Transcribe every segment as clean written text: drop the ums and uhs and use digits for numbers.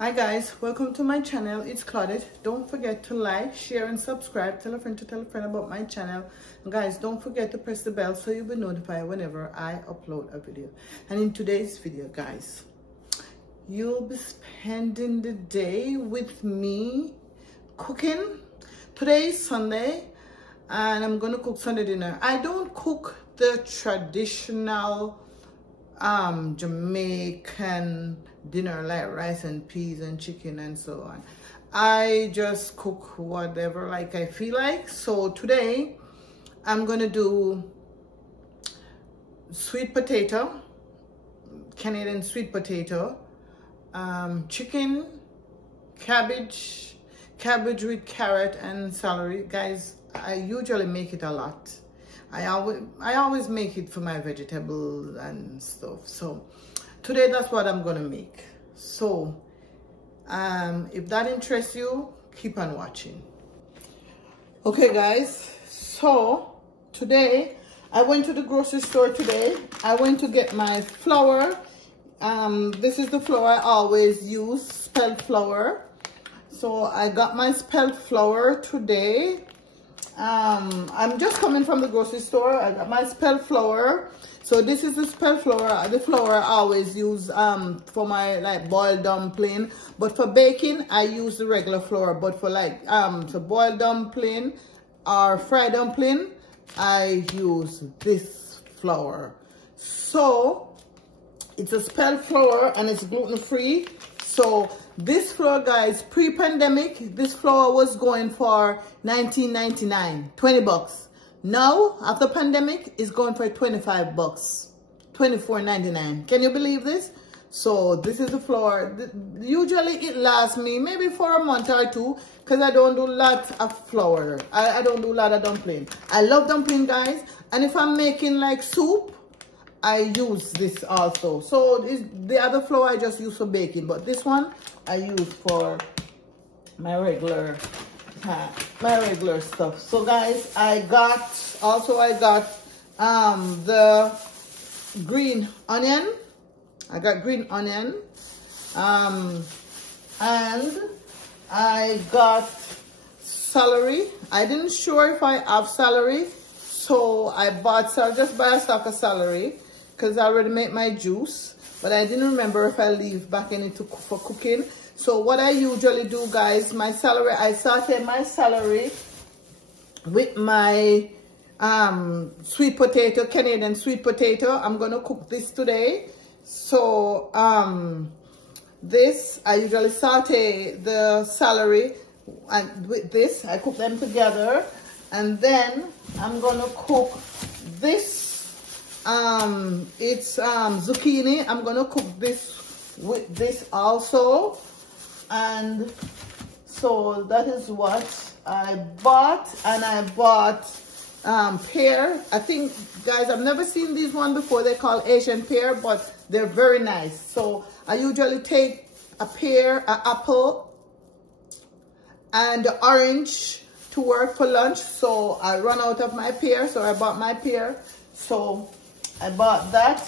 Hi guys, welcome to my channel. It's Claudette. Don't forget to like, share and subscribe. Tell a friend to tell a friend about my channel. And guys, don't forget to press the bell so you'll be notified whenever I upload a video. And in today's video, guys, you'll be spending the day with me cooking. Today is Sunday and I'm gonna cook Sunday dinner. I don't cook the traditional Jamaican dinner like rice and peas and chicken and so on. I just cook whatever like I feel like. So today I'm gonna do sweet potato, Canadian sweet potato, chicken, cabbage with carrot and celery. Guys, I usually make it a lot. I always make it for my vegetables and stuff. So today that's what I'm gonna make. So if that interests you, keep on watching. Okay guys, so today I went to the grocery store today. I went to get my flour. This is the flour I always use, spelt flour. So I got my spelt flour today. I'm just coming from the grocery store. I got my spelt flour. So this is the spelt flour, the flour I always use for my like boiled dumpling. But for baking, I use the regular flour. But for like for boiled dumpling or fried dumpling, I use this flour. So it's a spelt flour and it's gluten-free. So this flour, guys, pre-pandemic, this flour was going for $19.99, 20 bucks. Now, after pandemic, it's going for 25 bucks, $24.99. Can you believe this? So this is the flour. Usually it lasts me maybe for a month or two because I don't do lots of flour. I don't do a lot of dumpling. I love dumpling, guys. And if I'm making like soup, I use this also. So the other flour I just use for baking, but this one I use for my regular stuff. So guys, I got the green onion. I got green onion, and I got celery. I didn't sure if I have celery, so I just buy a stock of celery because I already made my juice, but I didn't remember if I leave back any for cooking. So what I usually do, guys, my celery, I saute my celery with my sweet potato, Canadian sweet potato. I'm gonna cook this today. So this, I usually saute the celery and with this, I cook them together. And then I'm gonna cook this. It's zucchini. I'm gonna cook this with this also. And so that is what I bought. And I bought pear. I think, guys, I've never seen these one before. They're called Asian pear, but they're very nice. So I usually take a pear, an apple, and the orange to work for lunch. So I run out of my pear, so I bought my pear. So I bought that,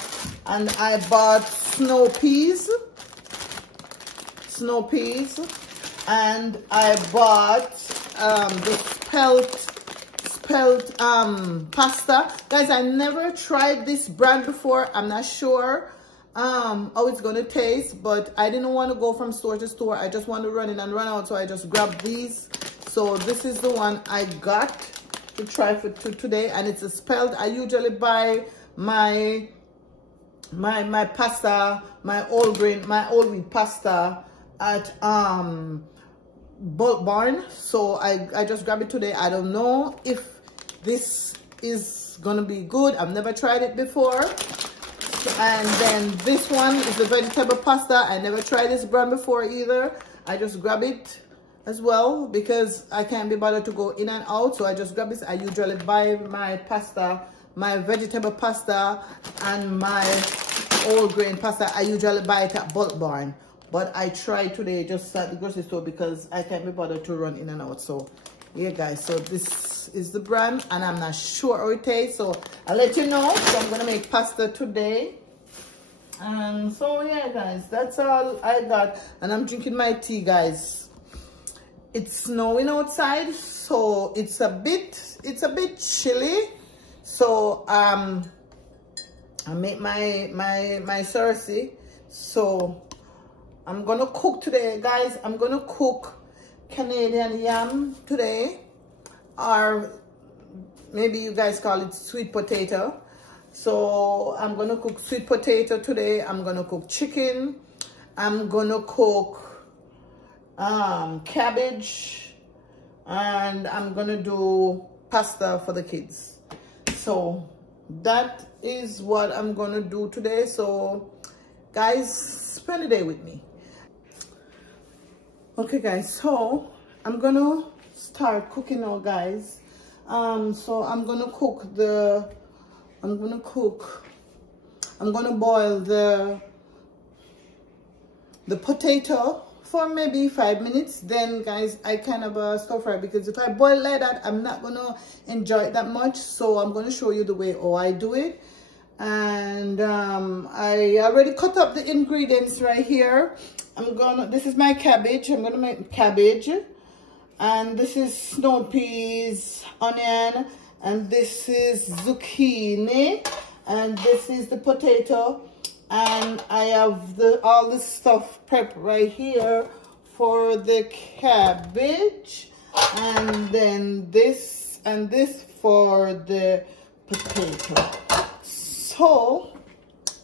and I bought snow peas, and I bought the spelt pasta. Guys, I never tried this brand before. I'm not sure how it's gonna taste, but I didn't want to go from store to store. I just want to run in and run out, so I just grabbed these. So this is the one I got to try for today, and it's a spelt. I usually buy my pasta, my whole wheat pasta at Bulk Barn. So I just grabbed it today. I don't know if this is gonna be good. I've never tried it before. And then this one is the vegetable pasta. I never tried this brand before either. I just grab it as well because I can't be bothered to go in and out. So I just grab this. I usually buy my pasta, my vegetable pasta and my whole grain pasta. I usually buy it at Bulk Barn. But I tried today just at the grocery store because I can't be bothered to run in and out. So yeah, guys, so this is the brand and I'm not sure how it tastes. So I'll let you know. So I'm gonna make pasta today. And so yeah, guys, that's all I got. And I'm drinking my tea, guys. It's snowing outside, so it's a bit chilly. So I make my Cersei. So I'm gonna cook today, guys. I'm gonna cook Canadian yam today, or maybe you guys call it sweet potato. So I'm gonna cook sweet potato today. I'm gonna cook chicken. I'm gonna cook cabbage, and I'm gonna do pasta for the kids. So that is what I'm gonna do today. So guys, spend the day with me. Okay guys, so I'm gonna start cooking now, guys. So I'm gonna boil the potato for maybe 5 minutes. Then guys, I kind of stir fry, because if I boil like that, I'm not gonna enjoy it that much. So I'm gonna show you the way how I do it. And I already cut up the ingredients right here. This is my cabbage. I'm gonna make cabbage, and this is snow peas, onion, and this is zucchini, and this is the potato. And I have all this stuff prepped right here for the cabbage, and then this and this for the potato. So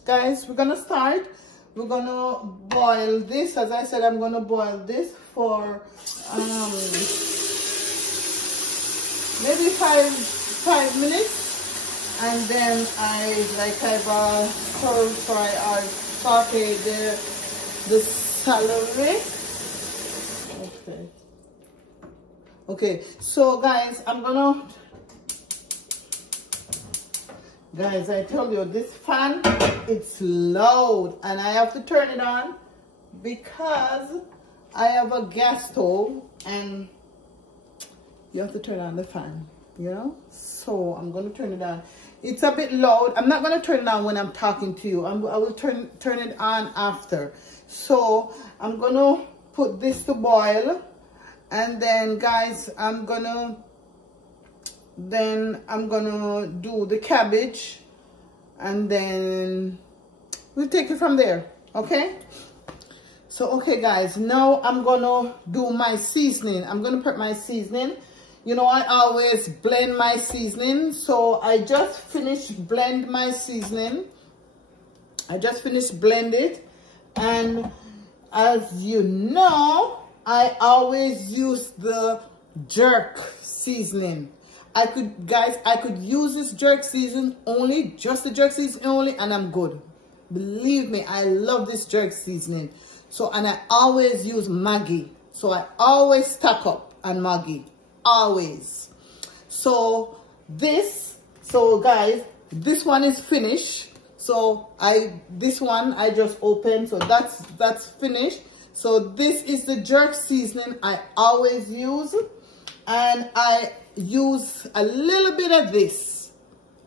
guys, we're gonna start. We're gonna boil this. As I said, I'm gonna boil this for maybe five minutes. And then I've stir fry or saute the celery. Okay, so guys, guys, I told you this fan, it's loud, and I have to turn it on because I have a gas stove, and you have to turn on the fan, you know. So I'm going to turn it on. It's a bit loud. I'm not going to turn it on when I'm talking to you. I will turn it on after. So I'm going to put this to boil, and then guys, I'm gonna do the cabbage, and then we'll take it from there. Okay, so okay guys, now I'm gonna do my seasoning. I'm gonna prep my seasoning. You know, I always blend my seasoning, so I just finished blend my seasoning. I just finished blend it, and as you know, I always use the jerk seasoning. I could use this jerk season only, just the jerk season only, and I'm good. Believe me, I love this jerk seasoning. So, and I always use Maggi. So I always stack up on Maggi, always. So guys, this one is finished. So this one I just opened, so that's finished. So this is the jerk seasoning I always use, and I use a little bit of this,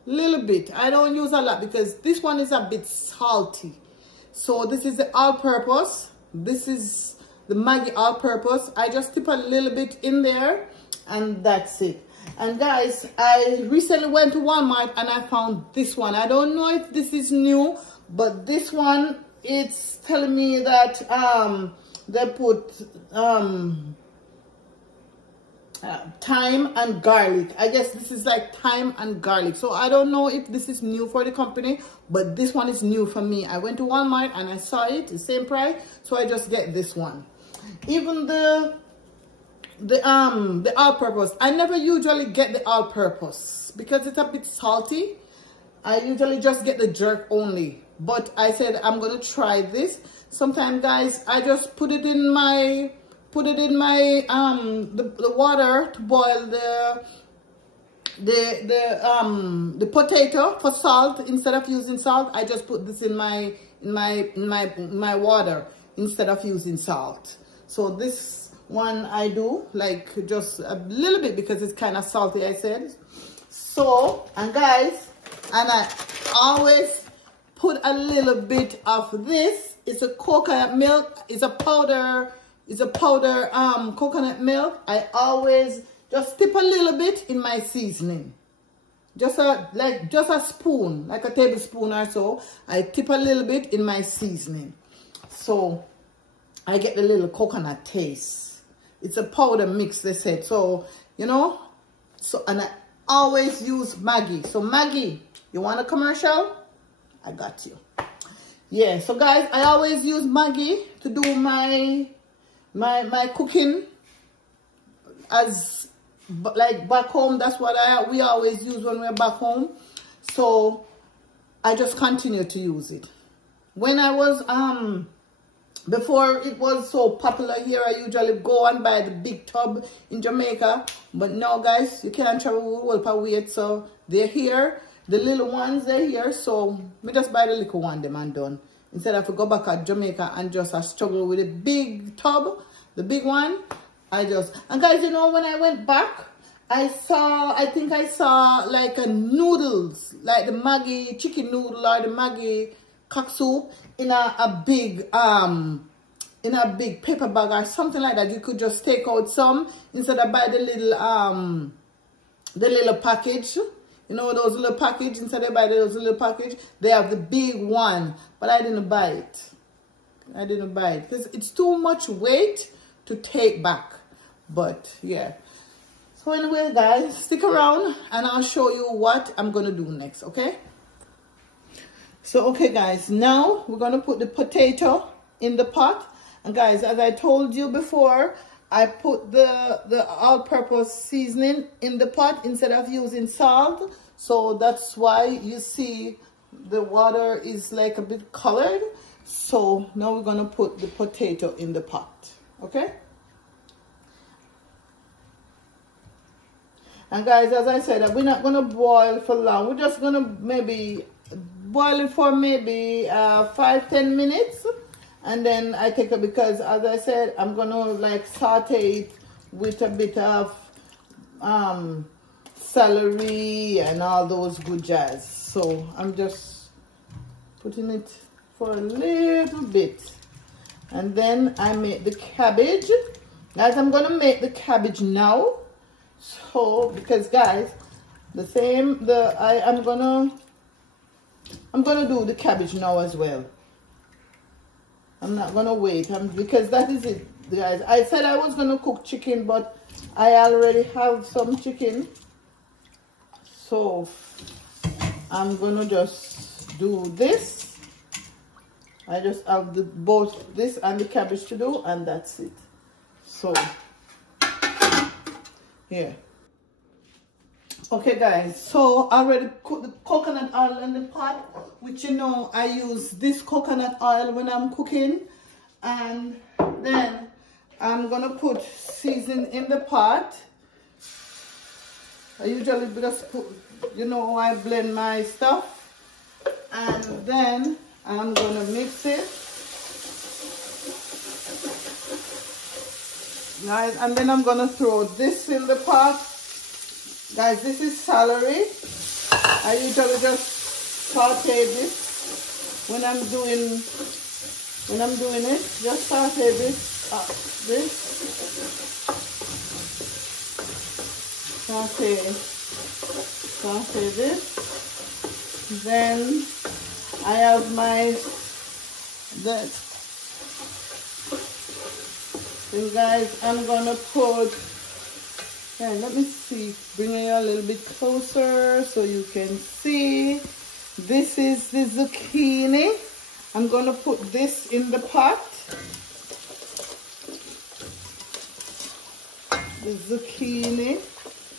little bit. I don't use a lot because this one is a bit salty. So this is the all-purpose. This is the Maggi all-purpose. I just tip a little bit in there, and that's it. And guys, I recently went to Walmart and I found this one. I don't know if this is new, but this one, it's telling me that they put thyme and garlic. I guess this is like thyme and garlic. So I don't know if this is new for the company, but this one is new for me. I went to Walmart and I saw it, the same price, so I just get this one. Even the all-purpose, I never usually get the all-purpose because it's a bit salty. I usually just get the jerk only, but I said I'm gonna try this. Sometimes guys, I just put it in my the water to boil the potato for salt. Instead of using salt, I just put this in my water instead of using salt. So this one I do like just a little bit because it's kind of salty, I said. So, and guys, and I always put a little bit of this. It's a coconut milk. It's a powder coconut milk. I always just dip a little bit in my seasoning. Just a spoon, like a tablespoon or so. I tip a little bit in my seasoning. So I get the little coconut taste. It's a powder mix, they said. So, you know, and I always use Maggi. So Maggi, you want a commercial? I got you. Yeah, so guys, I always use Maggi to do my cooking as like back home. That's what we always use when we're back home. So I just continue to use it. When I was before it was so popular here, I usually go and buy the big tub in Jamaica. But now, guys, you can't travel well per weight, so they're here. The little ones, they're here. So we just buy the little one, them and done. Instead of go back at Jamaica and just struggle with the big tub, the big one. And guys, you know, when I went back, I think I saw like a noodles, like the Maggi chicken noodle or the Maggi cock soup in a big paper bag or something like that. You could just take out some instead of buy the little package. You know those little package, instead of buy those little package, they have the big one. But I didn't buy it. I didn't buy it because it's too much weight to take back. But yeah. So anyway, guys, stick around and I'll show you what I'm going to do next, okay? So, okay, guys, now we're going to put the potato in the pot. And guys, as I told you before, I put the all-purpose seasoning in the pot instead of using salt. So that's why you see the water is like a bit colored. So now we're going to put the potato in the pot, okay? And guys, as I said, we're not going to boil for long. We're just going to maybe boil it for maybe 5-10 minutes. And then I take it, because as I said, I'm going to like saute it with a bit of celery and all those good jazz. So I'm just putting it for a little bit. And then I make the cabbage. Guys, I'm going to make the cabbage now. So, because guys, I'm gonna do the cabbage now as well. I'm not gonna wait, because that is it, guys. I said I was gonna cook chicken, but I already have some chicken. So I'm gonna just do this. I just have both this and the cabbage to do, and that's it. So yeah. Okay, guys, so I already cooked the coconut oil in the pot, which, you know, I use this coconut oil when I'm cooking. And then I'm gonna put seasoning in the pot. I usually just put, you know, I blend my stuff, and then I'm gonna mix it, guys, and then I'm gonna throw this in the pot. Guys, this is celery. I usually just saute this when I'm doing it. Just saute this, saute this. Then I have then guys, I'm gonna put. Okay, let me see, bring it a little bit closer so you can see. This is the zucchini. I'm going to put this in the pot. The zucchini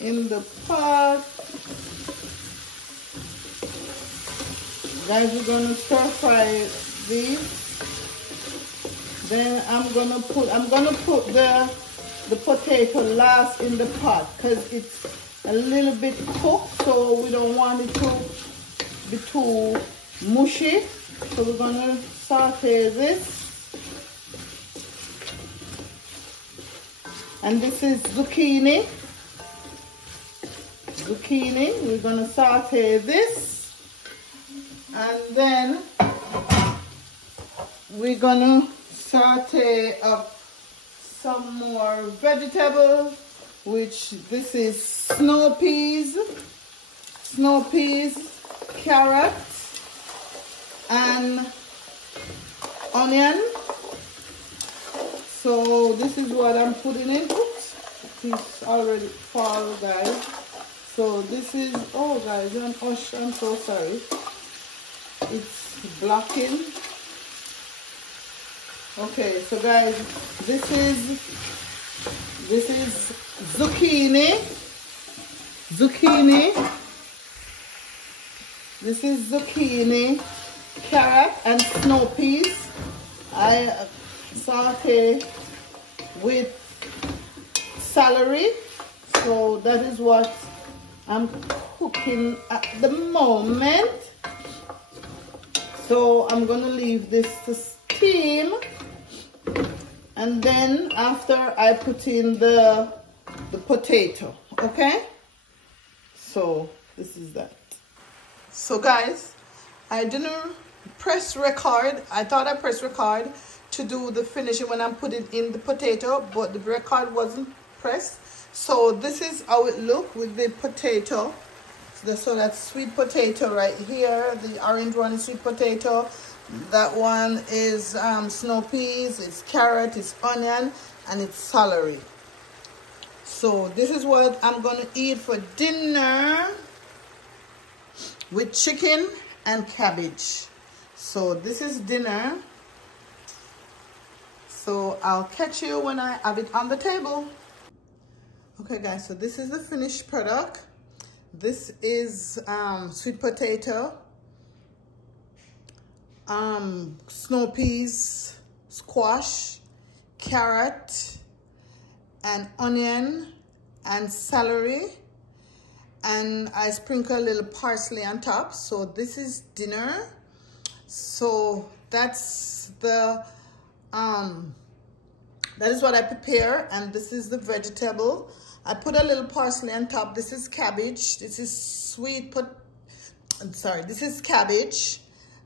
in the pot. Guys, we're going to stir fry these. Then I'm going to put the potato last in the pot, because it's a little bit cooked, so we don't want it to be too mushy. So we're gonna saute this. And this is zucchini. We're gonna saute this, and then we're gonna saute up some more vegetable, which this is snow peas, carrot, and onion. So this is what I'm putting in. Oops, it's already fall, guys. So this is, oh guys, I'm so sorry. It's blocking. Okay, so guys, this is zucchini. This is zucchini, carrot, and snow peas. I saute with celery. So that is what I'm cooking at the moment. So I'm gonna leave this to steam, and then after I put in the potato. Okay, so this is that. So guys, I didn't press record. I thought I pressed record to do the finishing when I'm putting in the potato, but the record wasn't pressed. So this is how it look with the potato. So that's sweet potato right here. The orange one is sweet potato. That one is snow peas, it's carrot, it's onion, and it's celery. So this is what I'm gonna eat for dinner with chicken and cabbage. So this is dinner. So I'll catch you when I have it on the table. Okay guys, so this is the finished product. This is sweet potato, snow peas, squash, carrot, and onion, and celery, and I sprinkle a little parsley on top. So this is dinner. So that's the that is what I prepare, and this is the vegetable. I put a little parsley on top. This is cabbage. This is this is cabbage.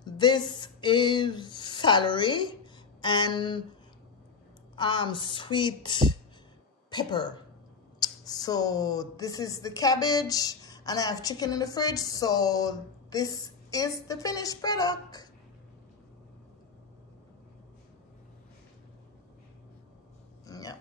This is celery and sweet pepper. So this is the cabbage, and I have chicken in the fridge. So this is the finished product. Yeah.